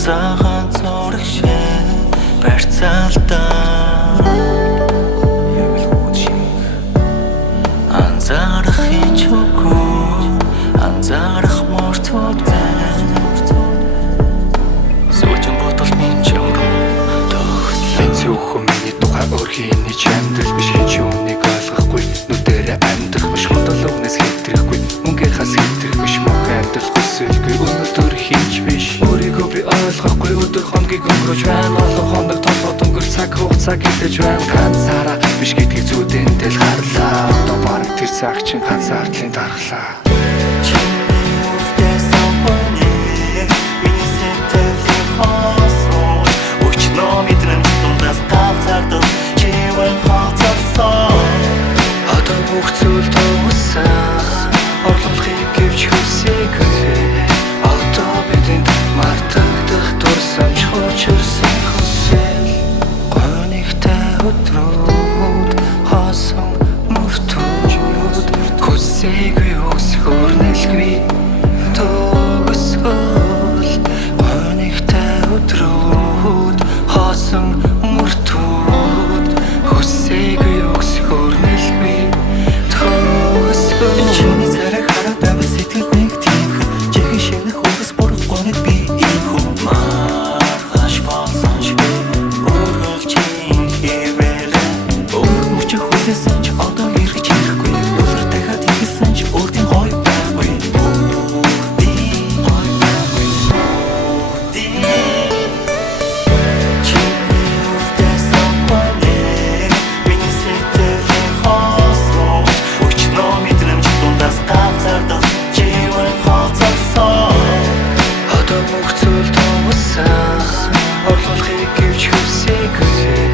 ганцаахан зураг шиг барьцаалтаа яг л хүүд шиг анзаарах хийж үгүй анзаарах мөртөд сүүжин ботол минь чамруу төгслөө зөвхөн миний тухай өөрхийн чамдрал биш хин ч үнийг ойлгохгүй нүдэрэ амьдрах биш хотол өгнөс хэтрэхгүй мөнгөхас хэтрэх биш мөнх амьдрал хүсэлгүй өнөдөр хийж биш өөрийгөө би ойлгохгүй өдөр хоногийг өнгөрөөж байна олон хоног толгойд өнгөрч цаг хугацаа гэлж байна ганцаараа биш гэдгийг зүудэнтэй л харлаа одоо бараг тэр цаг чинь ганцаардлын дархлаа Одоо бүх зүйл төгссөн орлуулахыг гэвч хүсээгүй одоо бидэнд мартагдах дурсамж хуучирсан хүсэл Гунигтай өдрүүд хоосон мөртүүд хүсээгүй өсгөр нэлгүй төгсгөл Гунигтай өдрүүд хоосон мөртүүд хүсээгүй өсгөр нэлгүй төгсгөл чиний царайг хараад байвал сэтгэл нэг тиймхэн чихэн шинэх хөөс бурахгүй нэг би ийм хүн маргаш болсон ч өөргөл чинь хэвээрээ өөр мөчөх хүлээсэн ч одоо эргэж ирэхгүй өдөр дахиад ихсэн ч өөртөө гоё байхгүй Одоо бүх зүйл төгссөн орлуулахыг гэвч хүсээгүй